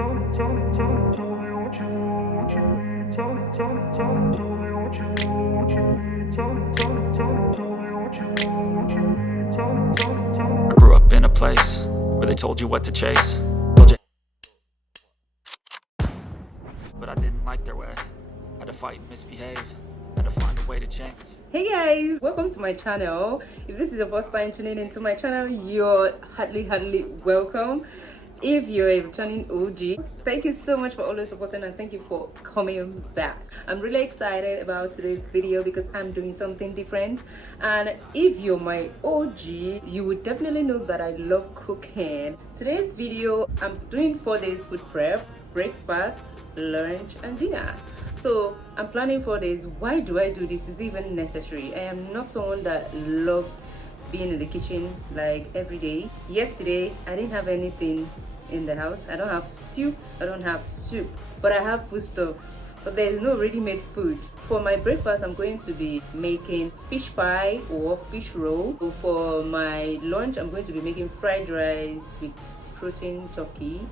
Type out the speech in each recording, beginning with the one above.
I grew up in a place where they told you what to chase, told you, but I didn't like their way. Had to fight and misbehave, had to find a way to change. Hey guys, welcome to my channel. If this is your first time tuning into my channel, you're heartily welcome. If you're a returning OG, thank you so much for always supporting and thank you for coming back. I'm really excited about today's video because I'm doing something different, and if you're my OG, you would definitely know that I love cooking. Today's video, I'm doing 4 days food prep: breakfast, lunch and dinner. So I'm planning 4 days. Why do I do this? Is even necessary? I am not someone that loves being in the kitchen like every day. Yesterday I didn't have anything in the house. I don't have stew, I don't have soup, but I have food stuff. But there is no ready-made food. For my breakfast, I'm going to be making fish pie or fish roll. For my lunch, I'm going to be making fried rice with protein turkey.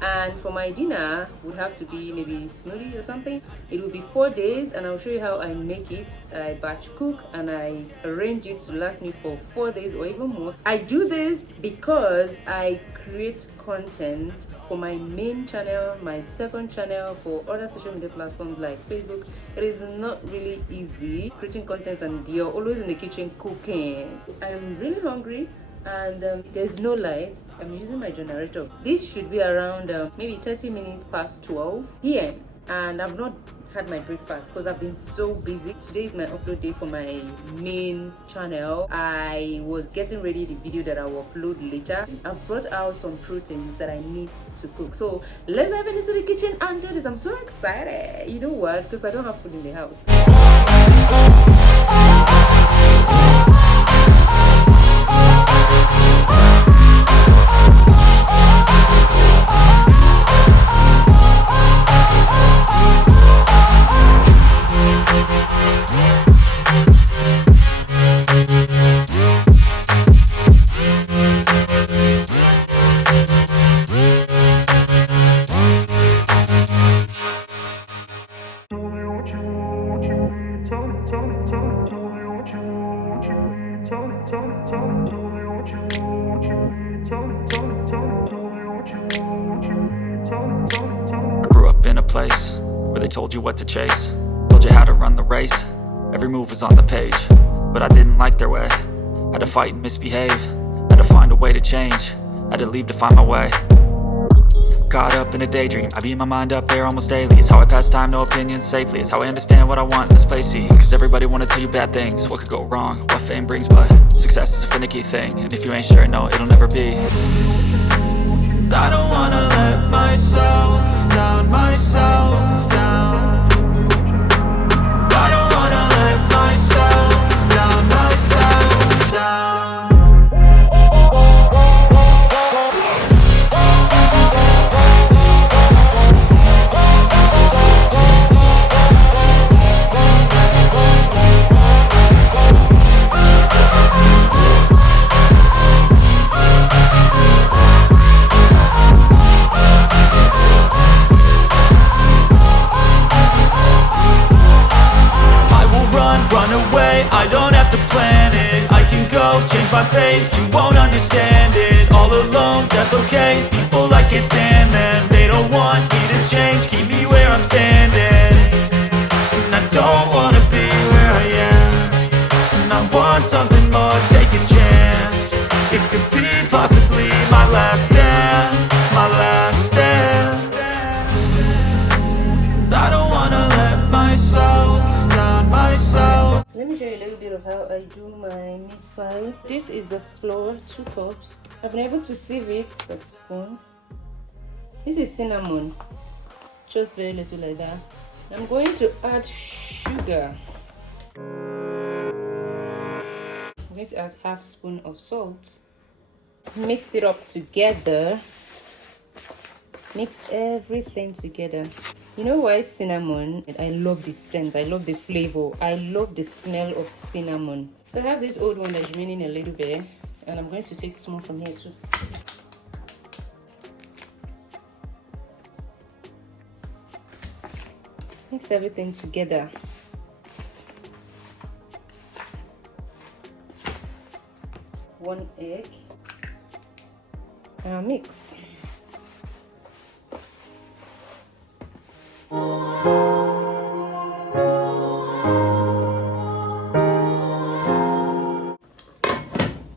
And for my dinner, would have to be maybe smoothie or something. It will be 4 days, and I'll show you how I make it. I batch cook and I arrange it to last me for 4 days or even more. I do this because I create content for my main channel, my second channel, for other social media platforms like Facebook. It is not really easy creating content and you're always in the kitchen cooking. I am really hungry, and there's no lights. I'm using my generator. This should be around maybe 30 minutes past 12 p.m. and I've not had my breakfast because I've been so busy. Today is my upload day for my main channel. I was getting ready the video that I will upload later. I've brought out some proteins that I need to cook. So let's dive into the kitchen and do this. I'm so excited. You know what? Because I don't have food in the house. Place where they told you what to chase, told you how to run the race. Every move was on the page, but I didn't like their way. Had to fight and misbehave, had to find a way to change, had to leave to find my way. Caught up in a daydream, I beat my mind up there almost daily. It's how I pass time, no opinions safely. It's how I understand what I want in this place, see. Cause everybody wanna tell you bad things, what could go wrong, what fame brings. But success is a finicky thing, and if you ain't sure, no, it'll never be. I don't wanna let myself down, myself down. I don't wanna let myself down, myself down. Change my fate, you won't understand it. All alone, that's okay. People, I can't stand them. They don't want me to change, keep me where I'm standing. And I don't wanna be where I am, and I want something more, take a chance. It could be possibly my last dance, my last dance. I don't wanna let myself down, myself. Let me show you a little bit of how I do my meat pie. This is the flour, 2 cups. I've been able to sieve it with a spoon. This is cinnamon, just very little like that. I'm going to add sugar. I'm going to add half spoon of salt. Mix it up together. Mix everything together. You know why cinnamon? I love the scent, I love the flavor, I love the smell of cinnamon. So I have this old one that's remaining a little bit, and I'm going to take some from here too. Mix everything together. One egg. And mix.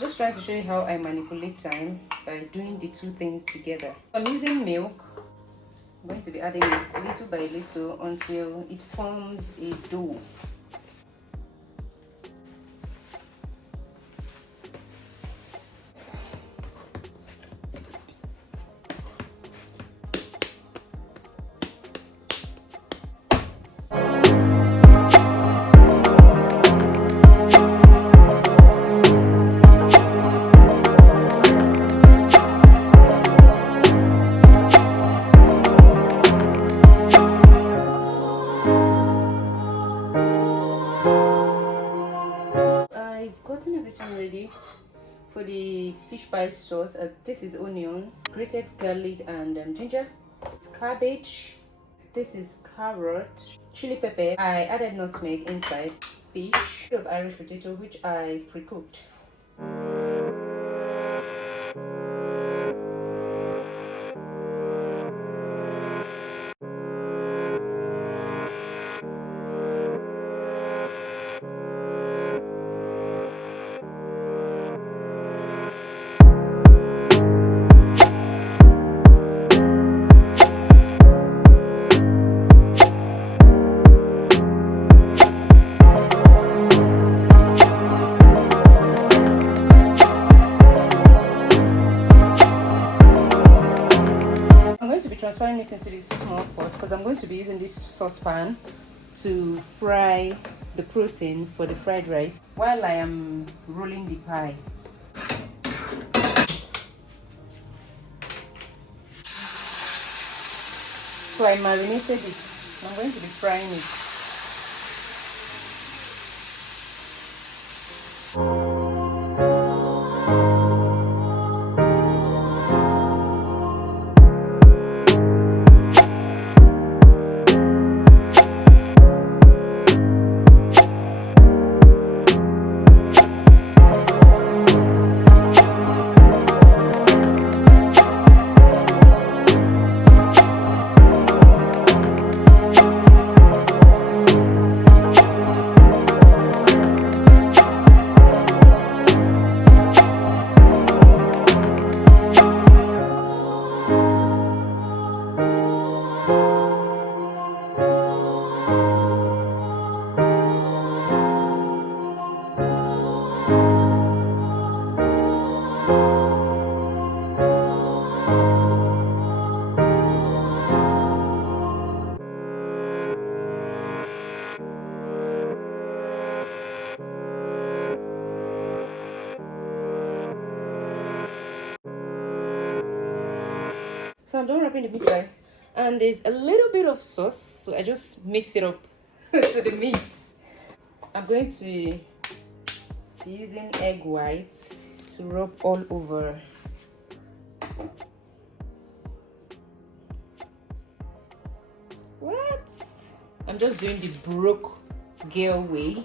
Just trying to show you how I manipulate time by doing the two things together. I'm using milk. I'm going to be adding it little by little until it forms a dough. I've gotten everything ready for the fish pie sauce. This is onions, grated garlic and ginger. It's cabbage. This is carrot, chili pepper. I added nutmeg inside. Fish of Irish potato, which I pre-cooked. Transferring it into this small pot because I'm going to be using this saucepan to fry the protein for the fried rice while I am rolling the pie. So I marinated it. I'm going to be frying it. So I'm done wrapping the meat pie, and there's a little bit of sauce, so I just mix it up to the meat. I'm going to be using egg whites to rub all over. What? I'm just doing the broke girl way.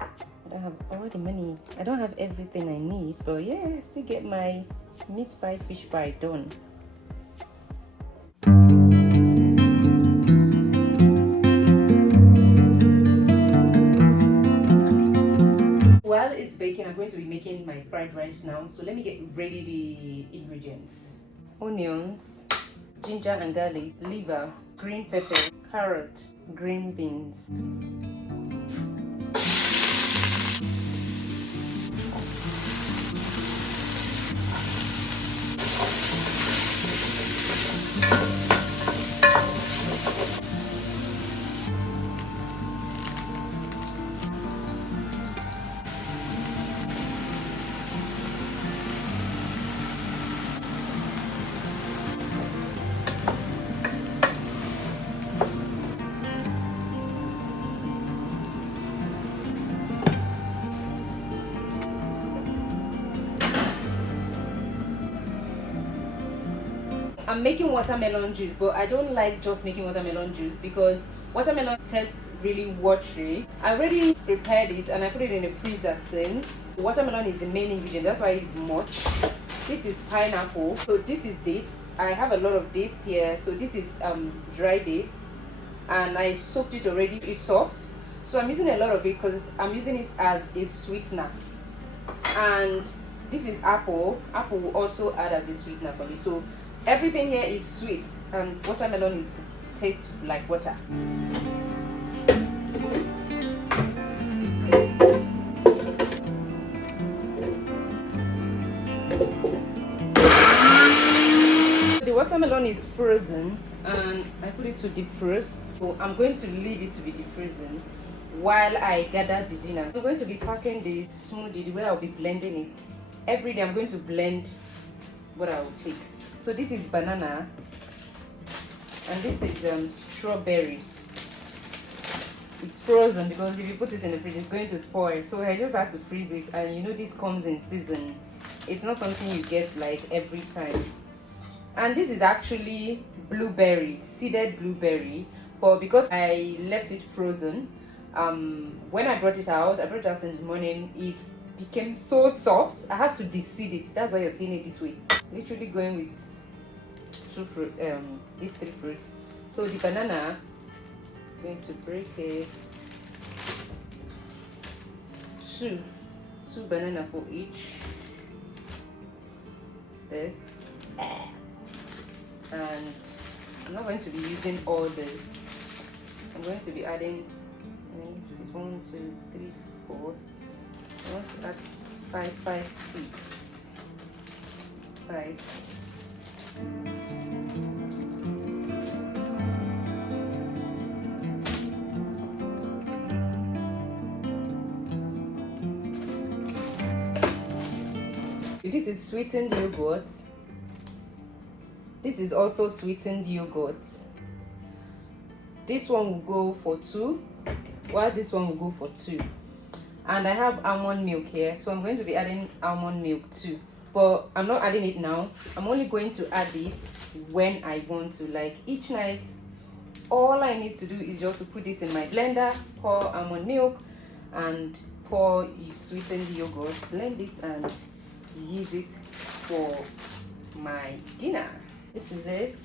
I don't have all the money. I don't have everything I need, but yeah, I still get my meat pie, fish pie done. While it's baking, I'm going to be making my fried rice now. So let me get ready the ingredients. Onions, ginger and garlic, liver, green pepper, carrot, green beans. I'm making watermelon juice, but I don't like just making watermelon juice because watermelon tastes really watery. I already prepared it and I put it in the freezer since. Watermelon is the main ingredient, that's why it's much. This is pineapple. So this is dates. I have a lot of dates here. So this is dry dates, and I soaked it already. It's soft. So I'm using a lot of it because I'm using it as a sweetener. And this is apple. Apple will also add as a sweetener for me. So everything here is sweet, and watermelon tastes like water. The watermelon is frozen and I put it to defrost. So I'm going to leave it to be defrozen while I gather the dinner. I'm going to be packing the smoothie the way I'll be blending it. Every day I'm going to blend what I will take. So this is banana and this is strawberry. It's frozen because if you put it in the fridge it's going to spoil. So I just had to freeze it, and you know this comes in season. It's not something you get like every time. And this is actually blueberry, seeded blueberry, but because I left it frozen, when I brought it out in the morning, it became so soft. I had to de-seed it. That's why you're seeing it this way. Literally going with these three fruits. So the banana, I'm going to break it. Two banana for each. This. And I'm not going to be using all this. I'm going to be adding this 1, 2, 3, 4. I want to add 5, 6. 5. This is sweetened yogurt. This is also sweetened yogurt. This one will go for 2, while this one will go for 2. And I have almond milk here, so I'm going to be adding almond milk too. But I'm not adding it now. I'm only going to add it when I want to. Like each night, all I need to do is just to put this in my blender, pour almond milk, and pour sweetened yogurt, blend it, and use it for my dinner. This is it.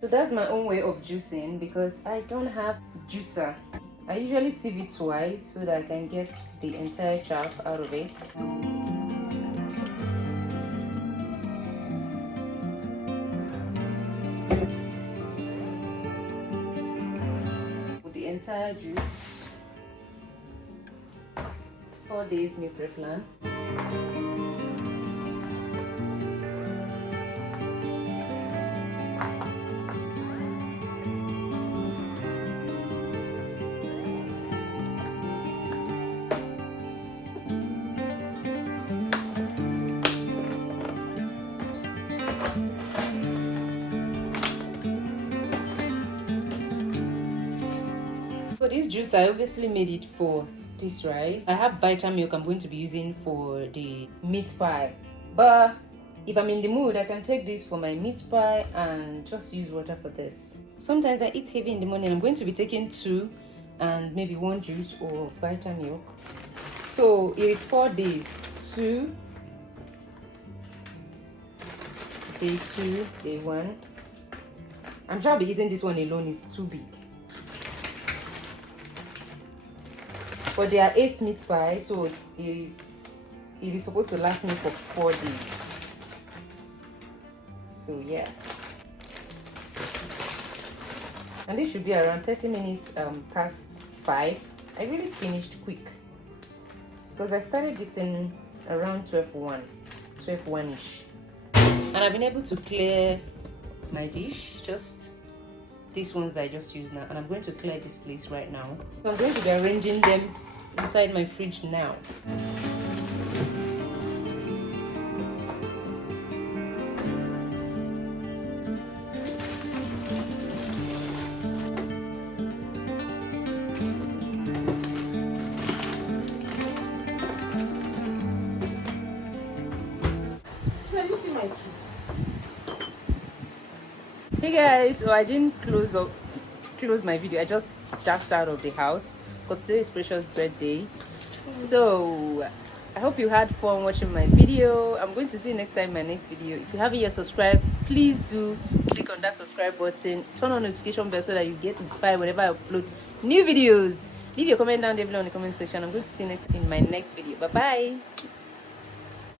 So that's my own way of juicing because I don't have juicer. I usually sieve it twice so that I can get the entire chaff out of it. With the entire juice. 4 days meal prep plan. For this juice, I obviously made it for this rice. I have vitamin milk I'm going to be using for the meat pie. But if I'm in the mood, I can take this for my meat pie and just use water for this. Sometimes I eat heavy in the morning. I'm going to be taking 2 and maybe 1 juice or vitamin milk. So it is 4 days. 2, day 2, day 1. I'm sure I'll be using this one alone. It's too big. But there are 8 meat pies, so it is supposed to last me for 4 days. So yeah. And this should be around 30 minutes past 5. I really finished quick because I started this in around 12:01 ish. And And I've been able to clear my dish, just these ones I just used now, and I'm going to clear this place right now. So I'm going to be arranging them inside my fridge now. Hey guys, so I didn't close my video. I just dashed out of the house because today is Precious' birthday. So I hope you had fun watching my video. I'm going to see you next time in my next video. If you haven't yet subscribed, please do click on that subscribe button, turn on notification bell so that you get notified whenever I upload new videos. Leave your comment down there below in the comment section. I'm going to see you next in my next video. Bye bye.